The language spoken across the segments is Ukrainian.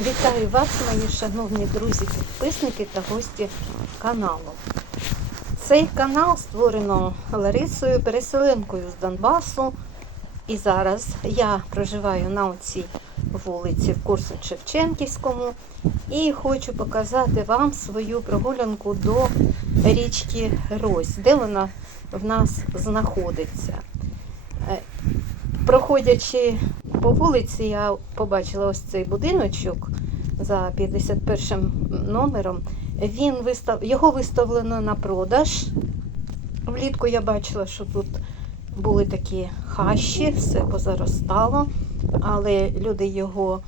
Вітаю вас, мої шановні друзі-підписники та гості каналу. Цей канал створено Ларисою, переселенкою з Донбасу. І зараз я проживаю на оцій вулиці в Курсун Шевченківському і хочу показати вам свою прогулянку до річки Рось, де вона в нас знаходиться. Е, Проходячи по вулиці, я побачила ось цей будиночок за 51 номером. Він вистав... Його виставлено на продаж. Влітку я бачила, що тут були такі хащі, все позаростало, але люди його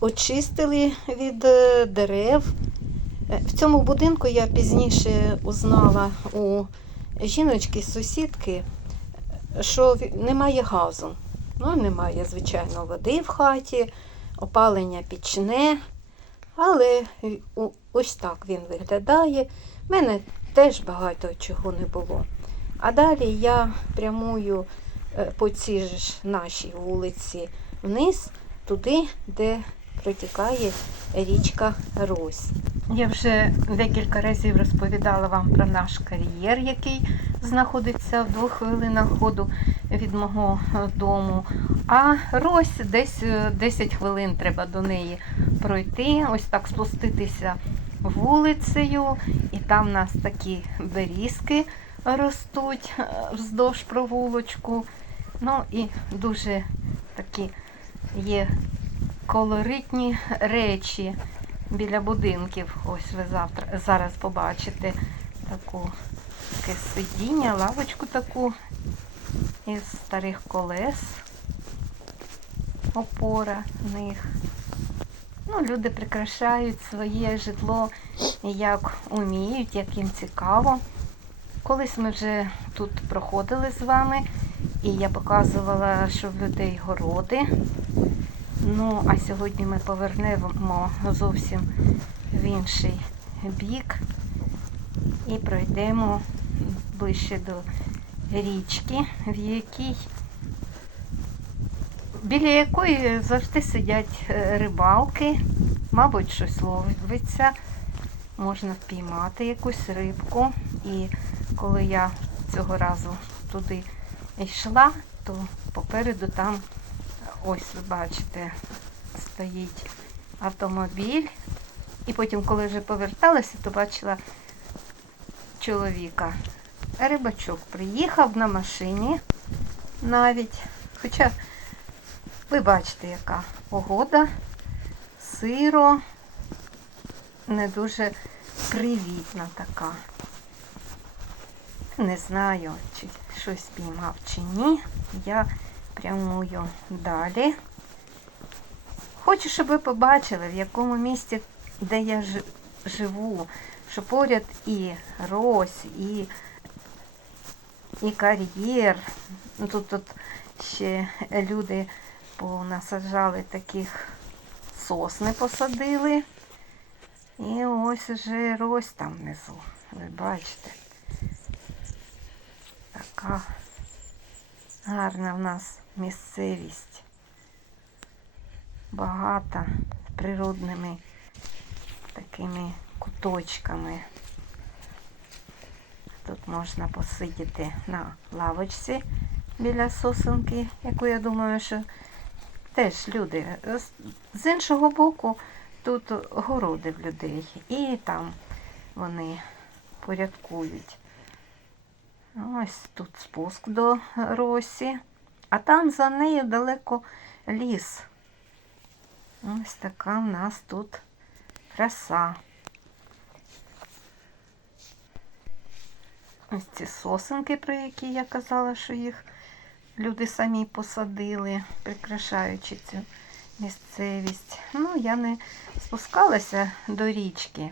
очистили від е, дерев. Е, В цьому будинку я пізніше узнала у жіночки, сусідки, що немає газу. Ну, немає, звичайно, води в хаті, опалення пічне, але ось так він виглядає. У мене теж багато чого не було. А далі я прямую е, по цій ж нашій вулиці вниз, туди, де протікає річка Рось. Я вже декілька разів розповідала вам про наш кар'єр, який знаходиться в двох хвилинах ходу від мого е, дому. А Рось десь е, 10 хвилин треба до неї пройти, ось так спуститися вулицею, і там у нас такі берізки ростуть е, вздовж провулочку. Ну і дуже такі є колоритні речі біля будинків. Ось ви завтра зараз побачите таку таке сидіння, лавочку таку із старих колес. Опора в них. Ну, люди прикрашають своє житло як уміють, як їм цікаво. Колись ми вже тут проходили з вами, і я показувала, що в людей городи. Ну, а сьогодні ми повернемо зовсім в інший бік і пройдемо ближче до річки, в якій біля якої завжди сидять е, рибалки, мабуть, щось ловиться, можна впіймати якусь рибку. І коли я цього разу туди йшла, то попереду там, ось ви бачите, стоїть автомобіль. І потім, коли вже поверталася, то бачила чоловіка. Рибачок приїхав на машині навіть. Хоча ви бачите, яка погода, сиро, не дуже привітна така. Не знаю, чи щось піймав чи ні. Я прямую далі. Хочу, щоб ви побачили, в якому місті, де я жи- живу, що поряд і Рось, і, і кар'єр. Ну, Тут, тут ще люди понасаджали таких сосни посадили. І ось уже Рось там внизу. Ви бачите. Така гарна в нас місцевість. Багата природними такими куточками. Тут можна посидіти на лавочці біля сосенки, яку я думаю, що теж люди. З- іншого боку, тут городи в людей. І там вони порядкують. Ось тут спуск до Росі, а там за нею далеко ліс. Ось така в нас тут краса. Ось ці сосенки, про які я казала, що їх люди самі посадили, прикрашаючи цю місцевість. Ну, я не спускалася до річки.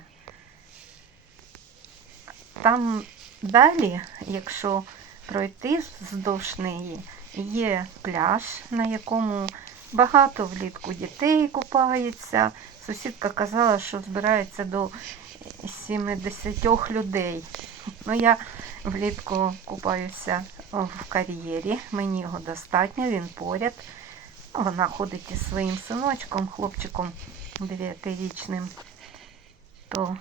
Там далі, якщо пройти вздовж неї, є пляж, на якому багато влітку дітей купається. Сусідка казала, що збирається до 70 людей. Ну, я влітку купаюся в кар'єрі, мені його достатньо, він поряд. Вона ходить із своїм синочком, хлопчиком дев'ятирічним, то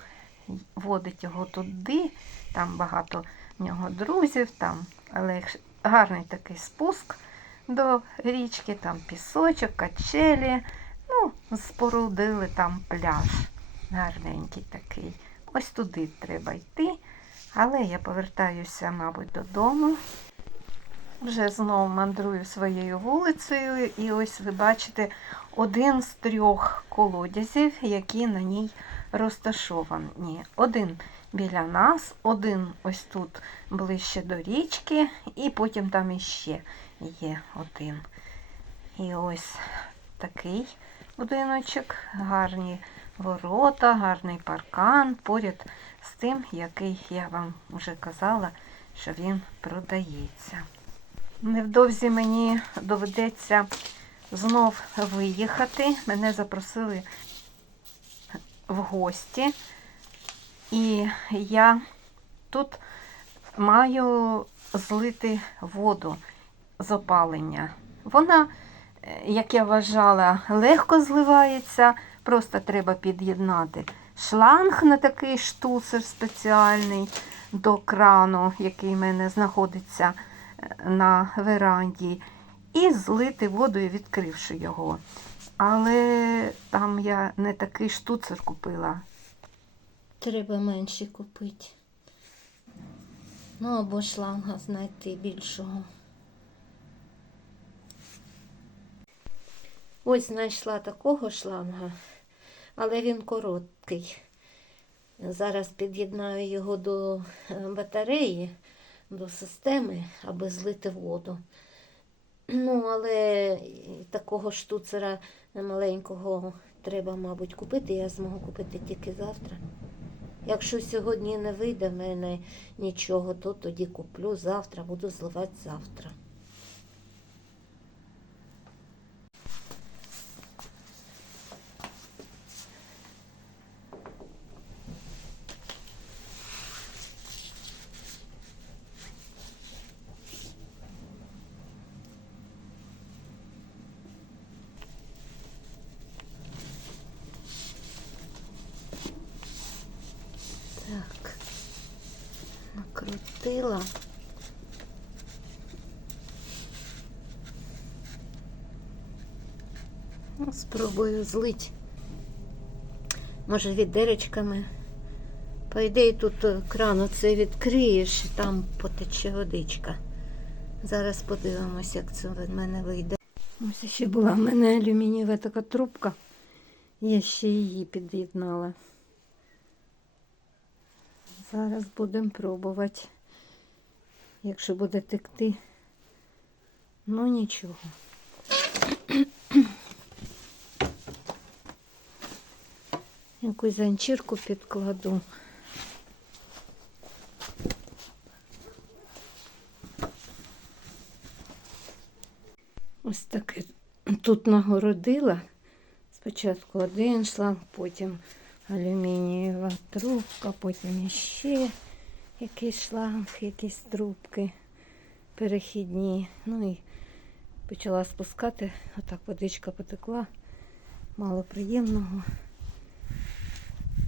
водить його туди, там багато в нього друзів, там, але гарний такий спуск до річки, там пісочок, качелі. Ну, спорудили там пляж. Гарненький такий. Ось туди треба йти. Але я повертаюся, мабуть, додому. Вже знову мандрую своєю вулицею, і ось ви бачите один з трьох колодязів, які на ній розташовані. Один біля нас, один ось тут ближче до річки, і потім там іще є один. І ось такий будиночок, гарні ворота, гарний паркан, поряд з тим, який я вам вже казала, що він продається. Невдовзі мені доведеться знов виїхати. Мене запросили в гості, і я тут маю злити воду з опалення. Вона, е, як я вважала, легко зливається, просто треба під'єднати шланг на такий штуцер спеціальний до крану, який в мене знаходиться е, на веранді, і злити водою, відкривши його. Але там я не такий штуцер купила. Треба менше купити. Ну або шланга знайти більшого. Ось знайшла такого шланга, але він короткий. Зараз під'єднаю його до е, батареї, до системи, аби злити воду. Ну, але такого штуцера маленького треба, мабуть, купити. Я зможу купити тільки завтра. Якщо сьогодні не вийде в мене нічого, то тоді куплю завтра, буду зливати завтра. Так, накрутила. Спробую злить. Може, відеречками. По ідеї, тут е, кран оце відкриєш, і там потече водичка. Зараз подивимось, як це в мене вийде. Ось ще була в мене алюмінієва така трубка. Я ще її під'єднала. Зараз будемо пробувати. Якщо буде текти, ну нічого. Якусь занчірку підкладу. Ось таке тут нагородила. Спочатку один шланг, потім алюмінієва трубка, потім ще якийсь шланг, якісь трубки перехідні. Ну і почала спускати, отак водичка потекла, мало приємного.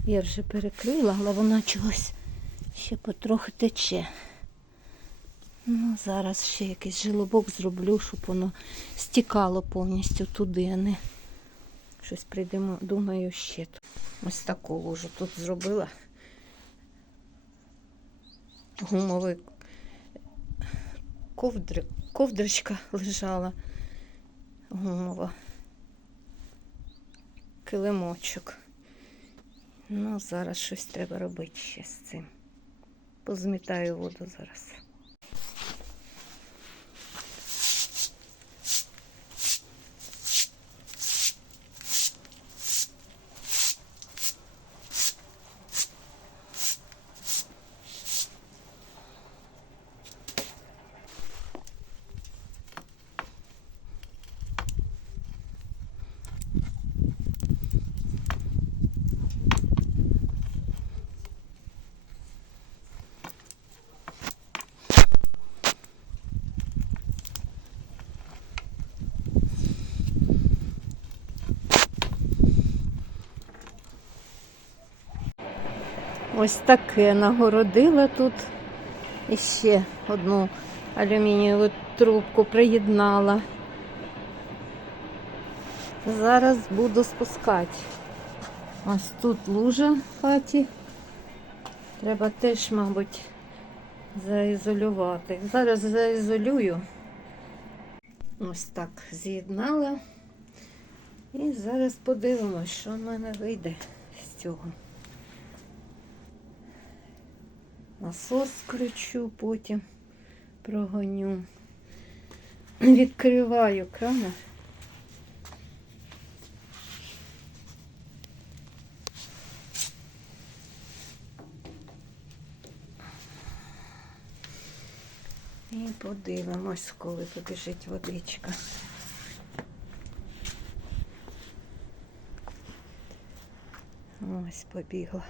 Я вже перекрила, але вона чогось ще потрохи тече. Ну, зараз ще якийсь жилобок зроблю, щоб воно стікало повністю туди, а не щось прийдемо, думаю, ще тут. Ось таку лужу тут зробила. Гумовий ковдри, ковдричка лежала. Гумова. Килимочок. Ну, зараз щось треба робити ще з цим. Позмітаю воду зараз. Ось таке нагородила тут. І ще одну алюмінієву трубку приєднала. Зараз буду спускати. Ось тут лужа в хаті. Треба теж, мабуть, заізолювати. Зараз заізолюю. Ось так з'єднала. І зараз подивимось, що в мене вийде з цього. Насос включу, потім прогоню. Відкриваю крана. І подивимось, коли побіжить водичка. Ось побігла.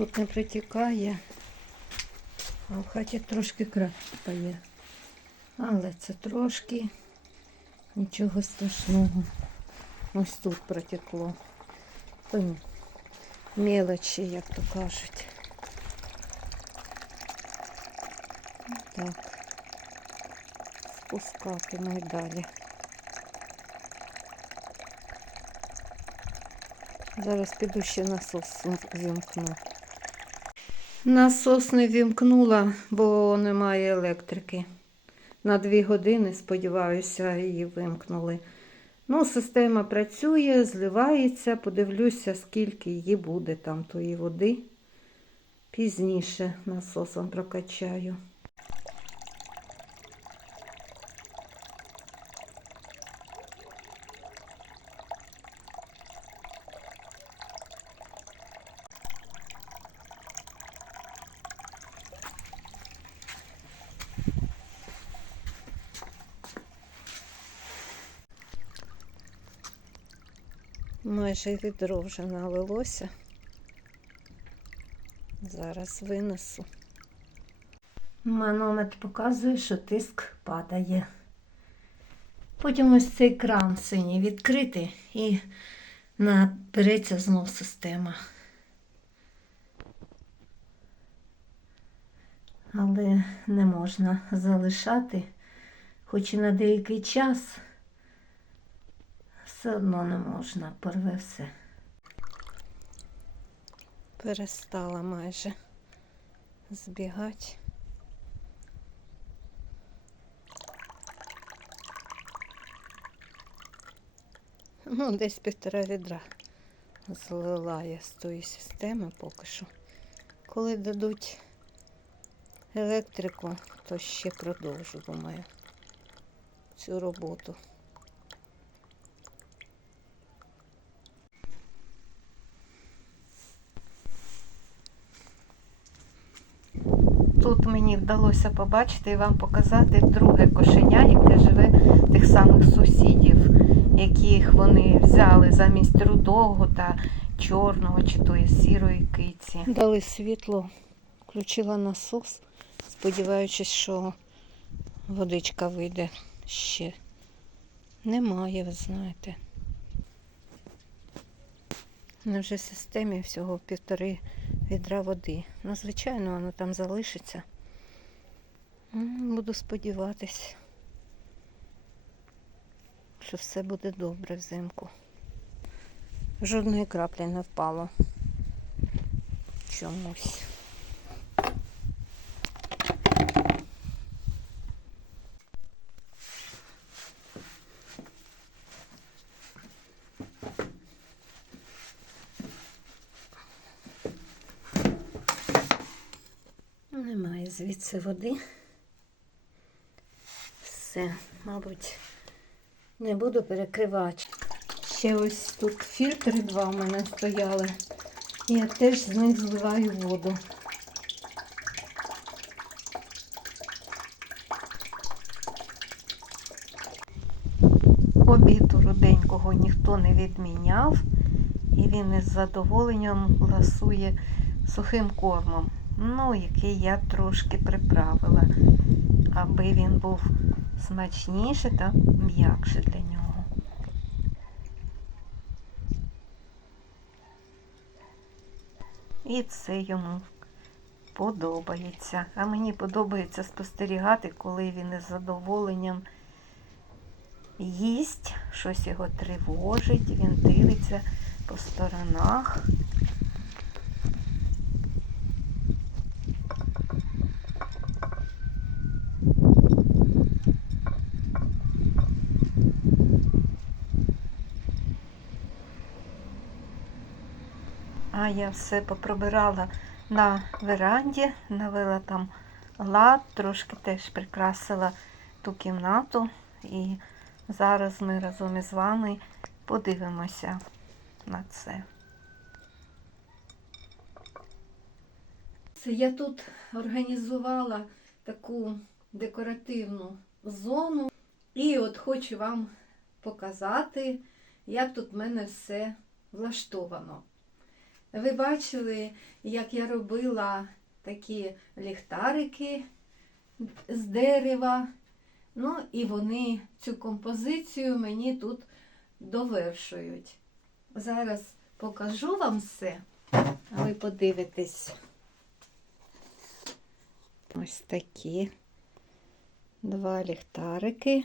Тут не притікає, а в хаті трошки крапає. Але це трошки нічого страшного. Ось тут протекло. Мелочі, як то кажуть. Так. Спускатиму й далі. Зараз піду ще насос вімкну. Насос не вімкнула, бо немає електрики. На дві години, сподіваюся, її вимкнули. Ну, система працює, зливається, подивлюся, скільки її буде там тої води. Пізніше насосом прокачаю. Майже відро вже налилося. Зараз винесу. Манометр показує, що тиск падає. Потім ось цей кран синій відкрити і набереться знов система. Але не можна залишати, хоч і на деякий час все одно не можна, порве все. Перестала майже збігати. Ну, десь півтора відра злила я з тої системи поки що. Коли дадуть електрику, то ще продовжу, думаю, цю роботу. Тут мені вдалося побачити і вам показати друге кошеня, яке живе тих самих сусідів, яких вони взяли замість рудого та чорного чи тої сірої киці. Дали світло, включила насос, сподіваючись, що водичка вийде ще. Немає, ви знаєте. Невже в системі всього півтори відра води. Ну, звичайно, воно там залишиться. Буду сподіватись, що все буде добре взимку. Жодної краплі не впало. Чомусь. Немає звідси води. Все, мабуть, не буду перекривати. Ще ось тут фільтри два в мене стояли. Я теж з них зливаю воду. Обіду руденького ніхто не відміняв, і він із задоволенням ласує сухим кормом, ну, який я трошки приправила, аби він був смачніше та м'якше для нього. І це йому подобається. А мені подобається спостерігати, коли він із задоволенням їсть, щось його тривожить, він дивиться по сторонах. Я все попробирала на веранді, навела там лад, трошки теж прикрасила ту кімнату. І зараз ми разом із вами подивимося на це. Це я тут організувала таку декоративну зону. І от хочу вам показати, як тут в мене все влаштовано. Ви бачили, як я робила такі ліхтарики з дерева. Ну і вони цю композицію мені тут довершують. Зараз покажу вам все, а ви подивитесь. Ось такі два ліхтарики.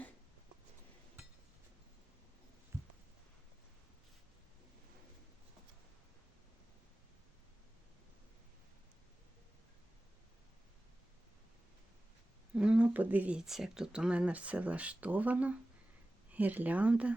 Ну, подивіться, як тут у мене все влаштовано. Гірлянда.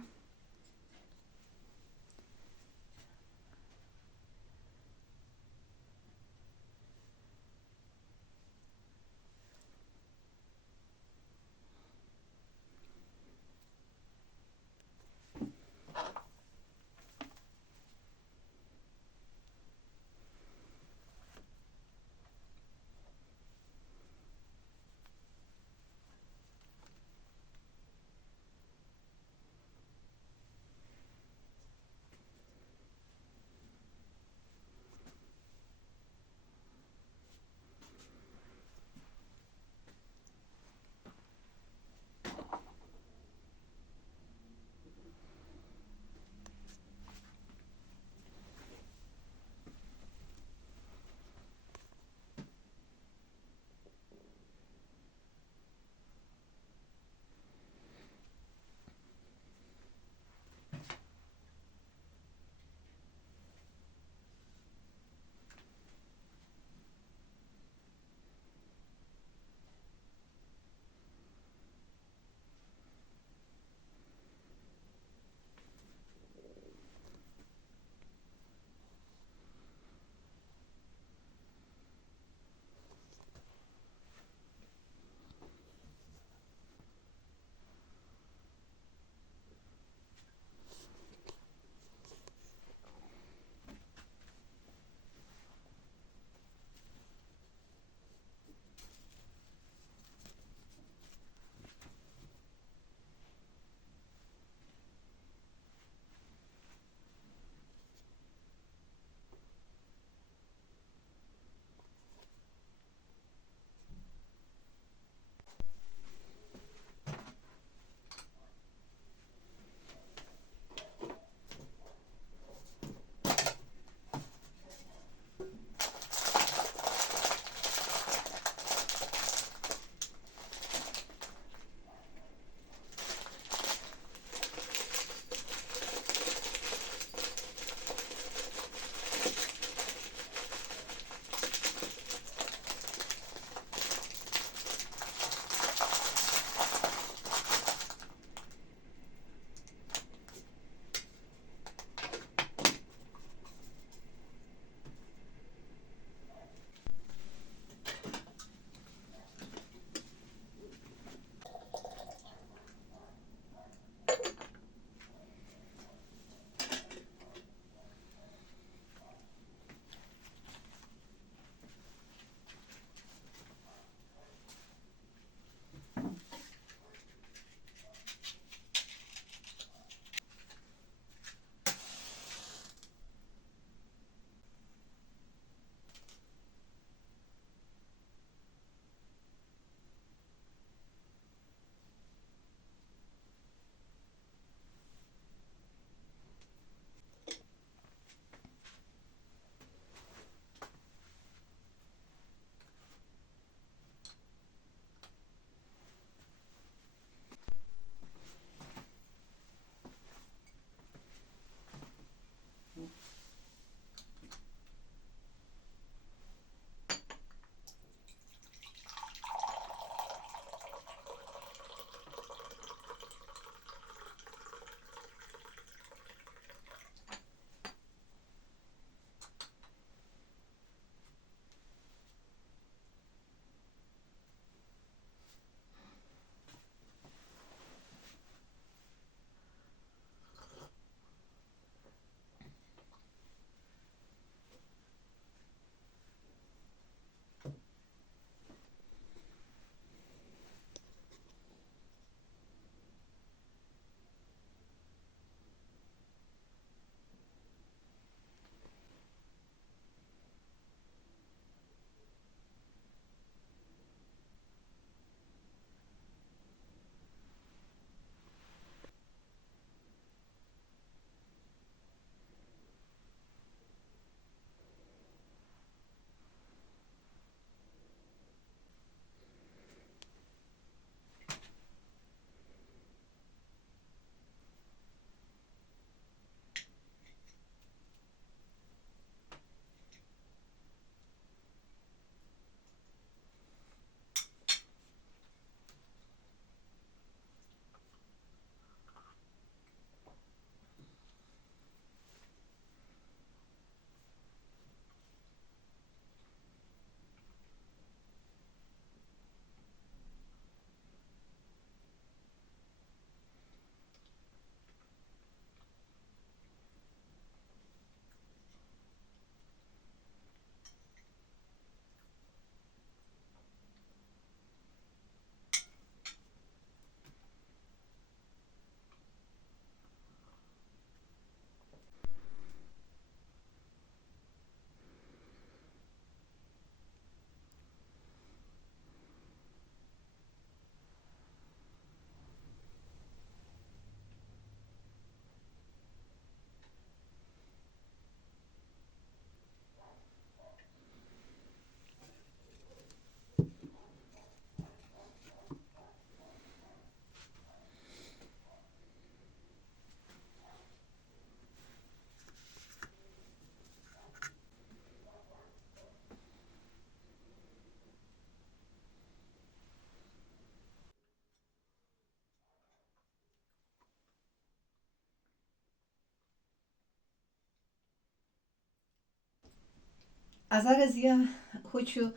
А зараз я хочу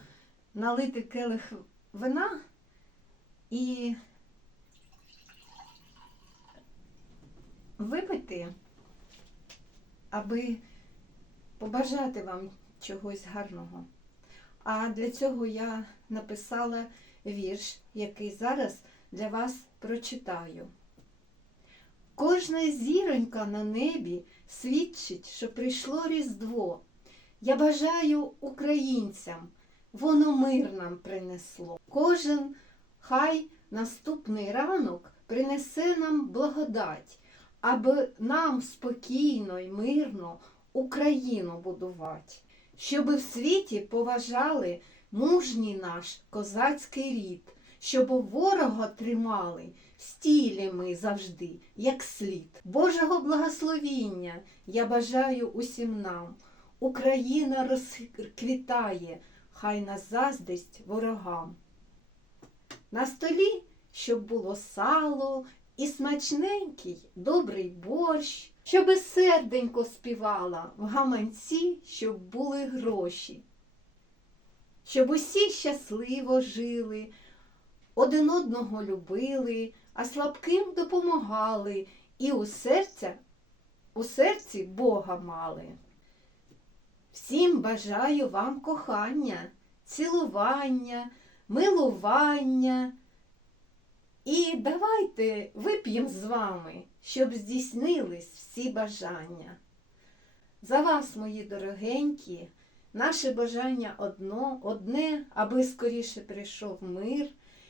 налити келих вина і випити, аби побажати вам чогось гарного. А для цього я написала вірш, який зараз для вас прочитаю. Кожна зіронька на небі свідчить, що прийшло Різдво. Я бажаю українцям, воно мир нам принесло. Кожен хай наступний ранок принесе нам благодать, аби нам спокійно й мирно Україну будувати, щоби в світі поважали мужній наш козацький рід, щоб ворога тримали стілі ми завжди, як слід. Божого благословіння я бажаю усім нам. Україна розквітає, хай на заздрість ворогам. На столі, щоб було сало і смачненький добрий борщ, щоби серденько співала в гаманці, щоб були гроші, щоб усі щасливо жили, один одного любили, а слабким допомагали і у серця, у серці Бога мали. Всім бажаю вам кохання, цілування, милування. І давайте вип'ємо з вами, щоб здійснились всі бажання. За вас, мої дорогенькі, наше бажання одно, одне, аби скоріше прийшов мир,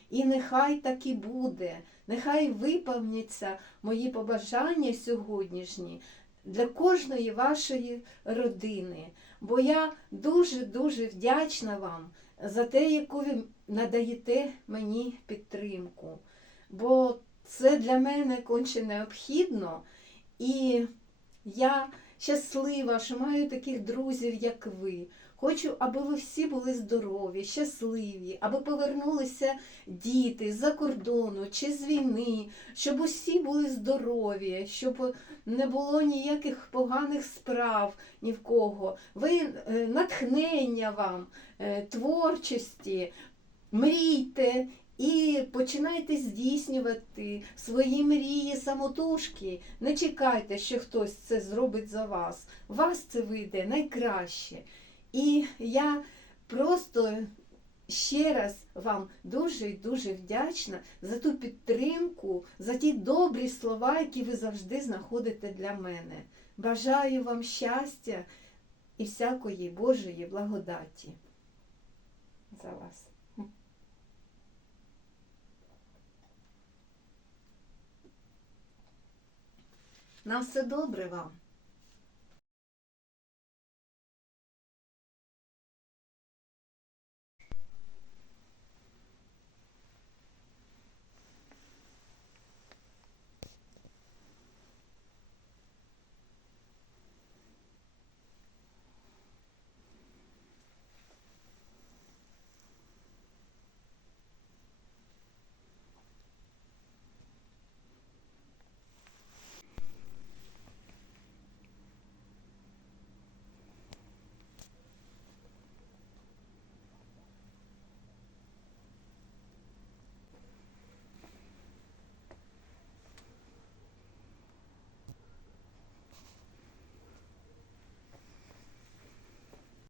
і нехай так і буде, нехай виповняться мої побажання сьогоднішні для кожної вашої родини. Бо я дуже-дуже вдячна вам за те, яку ви надаєте мені підтримку. Бо це для мене конче необхідно. І я щаслива, що маю таких друзів, як ви. Хочу, аби ви всі були здорові, щасливі, аби повернулися діти з-за кордону чи з війни, щоб усі були здорові, щоб не було ніяких поганих справ ні в кого. Ви е, натхнення вам, е, творчості, мрійте і починайте здійснювати свої мрії самотужки. Не чекайте, що хтось це зробить за вас. Вас це вийде найкраще. І я просто ще раз вам дуже і дуже вдячна за ту підтримку, за ті добрі слова, які ви завжди знаходите для мене. Бажаю вам щастя і всякої Божої благодаті за вас. На все добре вам.